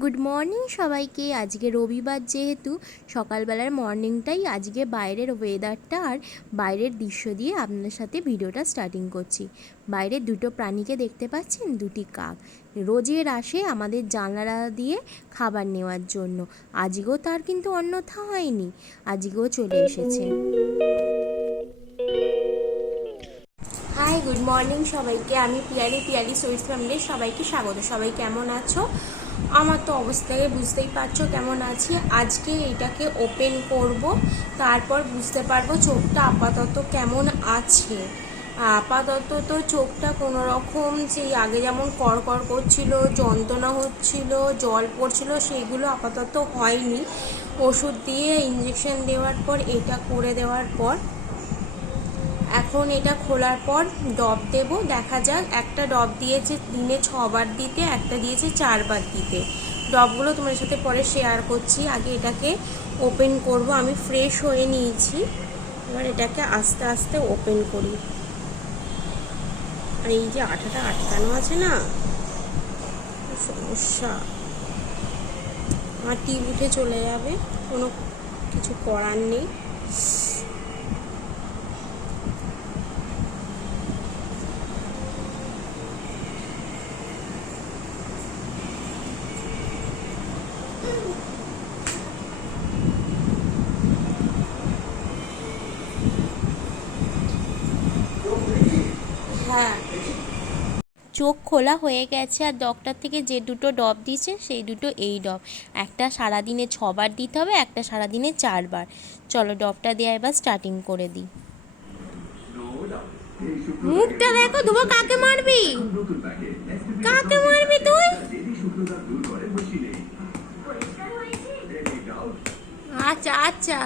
Good morning সবাইকে। আজকে রবিবার যেহেতু সকালবেলার মর্নিংটাই আজকে বাইরের ওয়েদারটা আর বাইরের দৃশ্য দিয়ে আপনার সাথে ভিডিওটা স্টার্টিং করছি। বাইরে দুটো প্রাণীকে দেখতে পাচ্ছেন, দুটি কাক। রোজের আসে আমাদের জানলা দিয়ে খাবার নেওয়ার জন্য। আজকেও তার কিন্তু অন্যথা হয়নি। আজকেও চলে এসেছে। মর্নিং সবাইকে, আমি পিয়ালি পিয়ালি সুইটস ফ্যামিলির সবাইকে স্বাগত। সবাই কেমন আছো? আমার তো অবস্থায় বুঝতেই পারছ কেমন আছি। আজকে এটাকে ওপেন করব, তারপর বুঝতে পারব চোখটা আপাতত কেমন আছে। আপাতত তো চোখটা কোনো রকম সেই আগে যেমন কড়কড় করছিল, যন্ত্রণা হচ্ছিল, জল পড়ছিল সেগুলো আপাতত হয়নি। ওষুধ দিয়ে ইঞ্জেকশন দেওয়ার পর, এটা করে দেওয়ার পর এখন এটা খোলার পর ডব দেব। দেখা যাক, একটা ডব দিয়েছে দিনে ছবার দিতে, একটা দিয়েছে চারবার দিতে। ডবগুলো তোমার সাথে পরে শেয়ার করছি। আগে এটাকে ওপেন করব। আমি ফ্রেশ হয়ে নিয়েছি। এবার এটাকে আস্তে আস্তে ওপেন করি। আর এই যে আঠাটা আটকানো আছে না? সমস্যা। আমার টিপ উঠে চলে যাবে। কোনো কিছু করার নেই। হ্যাঁ। চোখ খোলা হয়ে গেছে আর ডক্টর থেকে যে দুটো ডব দিয়েছে, সেই দুটো এই ডব। একটা সারাদিনে ছবার দিতে হবে, একটা সারাদিনে চারবার। চলো ডবটা দেওয়া এবার স্টার্টিং করে দিই। মুখটা দেখো ধুবো কাকে মারবি? কাকে মারবি তুই? আচ্ছা আচ্ছা।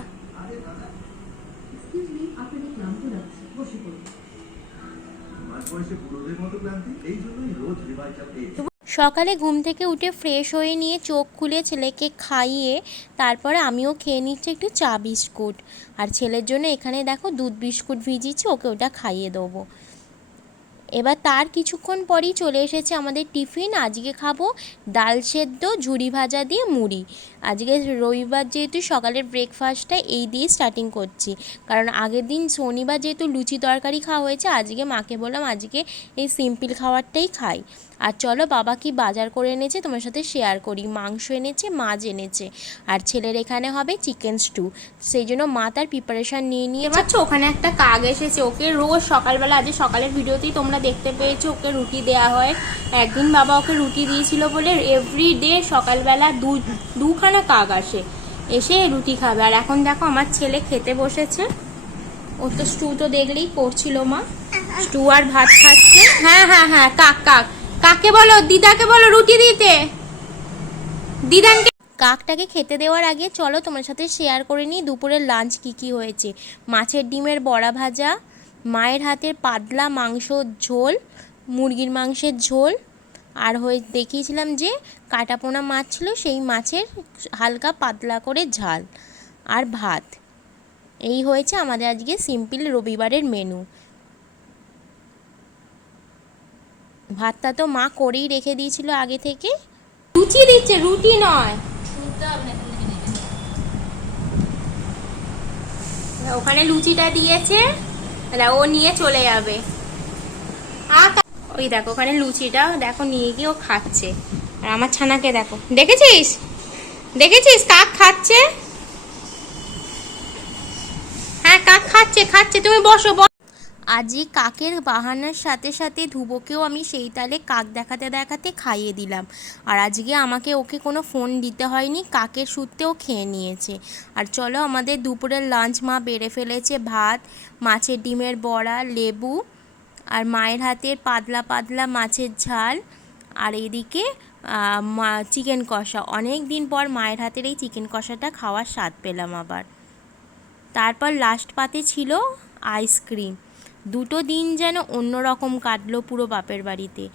সকালে ঘুম থেকে উঠে ফ্রেশ হয়ে নিয়ে চোখ খুলে ছেলেকে খাইয়ে তারপরে আমিও খেয়ে নিচ্ছি একটু চা বিস্কুট। আর ছেলের জন্য এখানে দেখো দুধ বিস্কুট ভিজিয়েছি, ওকে ওটা খাইয়ে দেবো। এবার তার কিছুক্ষণ পরেই চলে এসেছে আমাদের টিফিন। আজকে খাব ডাল সেদ্ধ ঝুড়ি ভাজা দিয়ে মুড়ি। আজকে রবিবার যেহেতু সকালের ব্রেকফাস্টটা এই দিয়ে স্টার্টিং করছি। কারণ আগের দিন শনিবার যেহেতু লুচি তরকারি খাওয়া হয়েছে, আজকে মাকে বললাম আজকে এই সিম্পল খাবারটাই খাই। আর চলো বাবা কি বাজার করে এনেছে তোমার সাথে শেয়ার করি। মাংস এনেছে, মাছ এনেছে। আর ছেলের এখানে হবে চিকেন স্টু সেই জন্য মা তার প্রিপারেশন নিয়ে নিয়ে পাচ্ছ, ওখানে একটা কাক এসেছে। ওকে রোজ সকালবেলা আজ সকালের ভিডিওতেই তোমরা দেখতে পেয়েছ, ওকে রুটি দেওয়া হয়। একদিন বাবা ওকে রুটি দিয়েছিল বলে এভরি ডে সকালবেলা দু, দুখানা কাক আসে, এসে রুটি খাবে। আর এখন দেখো, আমার ছেলে খেতে বসেছে। ও তো স্টু তো দেখলেই করছিল মা। স্টু আর ভাত খাচ্ছে। হ্যাঁ হ্যাঁ হ্যাঁ কাক কাক। কাকে বলো? দিদাকে বলো রুটি দিতে। দিদানকে কাকটাকে খেতে দেওয়ার আগে চলো তোমার সাথে শেয়ার করে নিই দুপুরের লাঞ্চ কি কি হয়েছে। মাছের ডিমের বড়া ভাজা, মায়ের হাতের পাতলা মাংস ঝোল, মুরগির মাংসের ঝোল, আর হয়ে দেখিয়েছিলাম যে কাটাপোনা মাছ ছিল সেই মাছের হালকা পাতলা করে ঝাল আর ভাত। এই হয়েছে আমাদের আজকে সিম্পল রবিবারের মেনু ভাতটা তো মা করেই রেখে দিয়েছিল আগে থেকে। লুচি দিচ্ছে, রুটি নয়। ওখানে লুচিটা দিয়েছে ও নিয়ে চলে যাবে। ওই দেখো, ওখানে লুচিটা দেখো নিয়ে গিয়ে ও খাচ্ছে। আর আমার ছানাকে দেখো, দেখেছিস? দেখেছিস কাক খাচ্ছে? হ্যাঁ কাক খাচ্ছে খাচ্ছে, তুমি বসো আজই কাকের বাহানার সাথে সাথে ধুবোকেও আমি সেই তালে কাক দেখাতে দেখাতে খাইয়ে দিলাম। আর আজকে আমাকে ওকে কোনো ফোন দিতে হয়নি, কাকের সূত্রেও খেয়ে নিয়েছে। আর চলো আমাদের দুপুরের লাঞ্চ মা বেড়ে ফেলেছে ভাত, মাছের ডিমের বড়া, লেবু আর মায়ের হাতের পাতলা পাতলা মাছের ঝাল আর এইদিকে চিকেন কষা। অনেক দিন পর মায়ের হাতের এই চিকেন কষাটা খাওয়ার স্বাদ পেলাম আবার। তারপর লাস্ট পাতে ছিল আইসক্রিম দুটো দিন যেন অন্যরকম কাটলো পুরো বাপের বাড়িতে।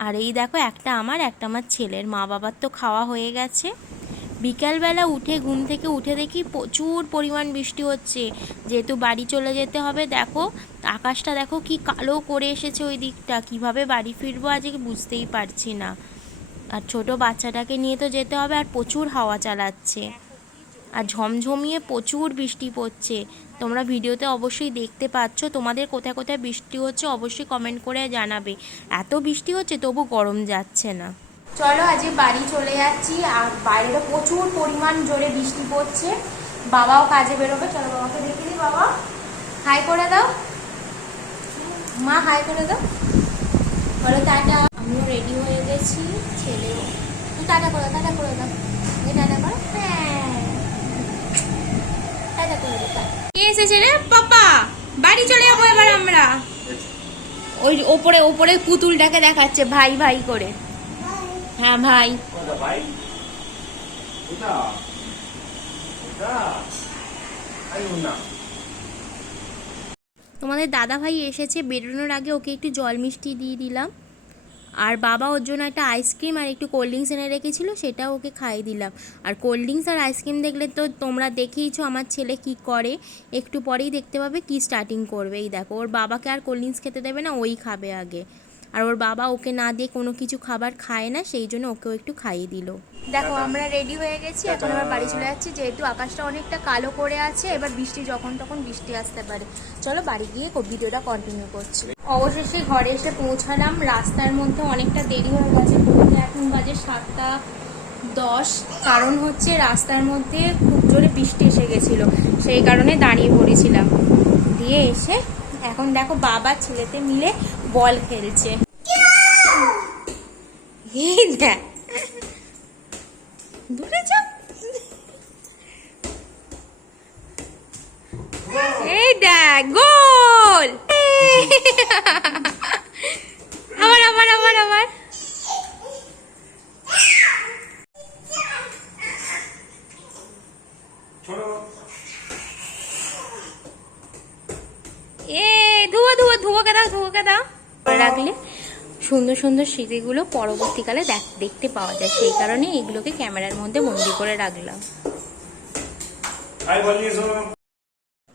আর এই দেখো, একটা আমার একটা আমার ছেলের। মা বাবার তো খাওয়া হয়ে গেছে। বিকালবেলা উঠে, ঘুম থেকে উঠে দেখি প্রচুর পরিমাণ বৃষ্টি হচ্ছে। যেহেতু বাড়ি চলে যেতে হবে, দেখো, আকাশটা দেখো কি কালো করে এসেছে ওই দিকটা। কীভাবে বাড়ি ফিরবো আজকে বুঝতেই পারছি না। আর ছোট বাচ্চাটাকে নিয়ে তো যেতে হবে, আর প্রচুর হাওয়া চালাচ্ছে। আর ঝমঝমিয়ে প্রচুর বৃষ্টি পড়ছে। তোমরা ভিডিওতে অবশ্যই দেখতে পাচ্ছ, তোমাদের কোথায় কোথায় বৃষ্টি হচ্ছে অবশ্যই কমেন্ট করে জানাবে। এত বৃষ্টি হচ্ছে, তবু গরম যাচ্ছে না। চলো, আজকে বাড়ি চলে যাচ্ছি। আর বাইরে প্রচুর পরিমাণ জোরে বৃষ্টি পড়ছে। বাবাও কাজে বেরোবে। চলো, বাবাকে দেখে দিই বাবা। হাই করে দাও। মা হাই করে দাও। বলো, টাটা। আমিও রেডি হয়ে গেছি। ছেলেও তুই টাটা করে টাটা করে, দাও। এই টাটা করো। হ্যাঁ। কে এসেছে রে পাপা। বাড়ি চলে যাব এবার আমরা। ওই ওপরে ওপরে পুতুলটাকে দেখাচ্ছে ভাই ভাই করে। হ্যাঁ ভাই। তোমাদের দাদা ভাই এসেছে বেরোনোর আগে ওকে একটু জল মিষ্টি দিয়ে দিলাম। আর বাবা ওর জন্য একটা আইসক্রিম আর একটু কোল্ড ড্রিঙ্কস এনে রেখেছিল সেটা ওকে খাইয়ে দিলাম। আর কোল্ড ড্রিঙ্কস আর আইসক্রিম দেখলে তো তোমরা দেখেইছো আমার ছেলে কি করে, একটু পরেই দেখতে পাবে কি স্টার্টিং করবে। এই দেখো, ওর বাবাকে আর কোল্ড ড্রিঙ্কস খেতে দেবে না, ওই খাবে আগে। আর ওর বাবা ওকে না দিয়ে কোনো কিছু খাবার খায় না, সেই জন্য ওকেও একটু খাইয়ে দিল। দেখো, আমরা রেডি হয়ে গেছি, এখন আবার বাড়ি চলে যাচ্ছি, যেহেতু আকাশটা অনেকটা কালো করে আছে, এবার বৃষ্টি যখন তখন বৃষ্টি আসতে পারে। চলো বাড়ি গিয়ে ভিডিওটা কন্টিনিউ করছি। অবশেষে ঘরে এসে পৌঁছালাম, রাস্তার মধ্যে অনেকটা দেরি হয়ে গেছে এখন বাজে সাতটা দশ। কারণ হচ্ছে রাস্তার মধ্যে খুব জোরে বৃষ্টি এসে গেছিল, সেই কারণে দাঁড়িয়ে পড়েছিলাম। দিয়ে এসে এখন দেখো বাবা ছেলেতে মিলে বল খেলছে। দূরে যাও এই দেখ গোল। আবার আবার আবার আবার। এ ধুয়ো ধুয়ো দাও ধুয়োকে দাও। রাখলে সুন্দর সুন্দর স্মৃতিগুলো পরবর্তীকালে দেখ- দেখতে পাওয়া যায়। সেই কারণে এগুলোকে ক্যামেরার মধ্যে বন্দি করে রাখলাম।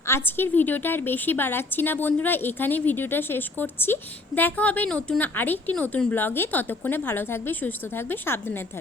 আজকের ভিডিওটা আর বেশি বাড়াচ্ছি না বন্ধুরা এখানে ভিডিওটা শেষ করছি। দেখা হবে নতুন আরেকটি নতুন ব্লগে। ততক্ষণে ভালো থাকবে, সুস্থ থাকবে, সাবধানে থাকবে।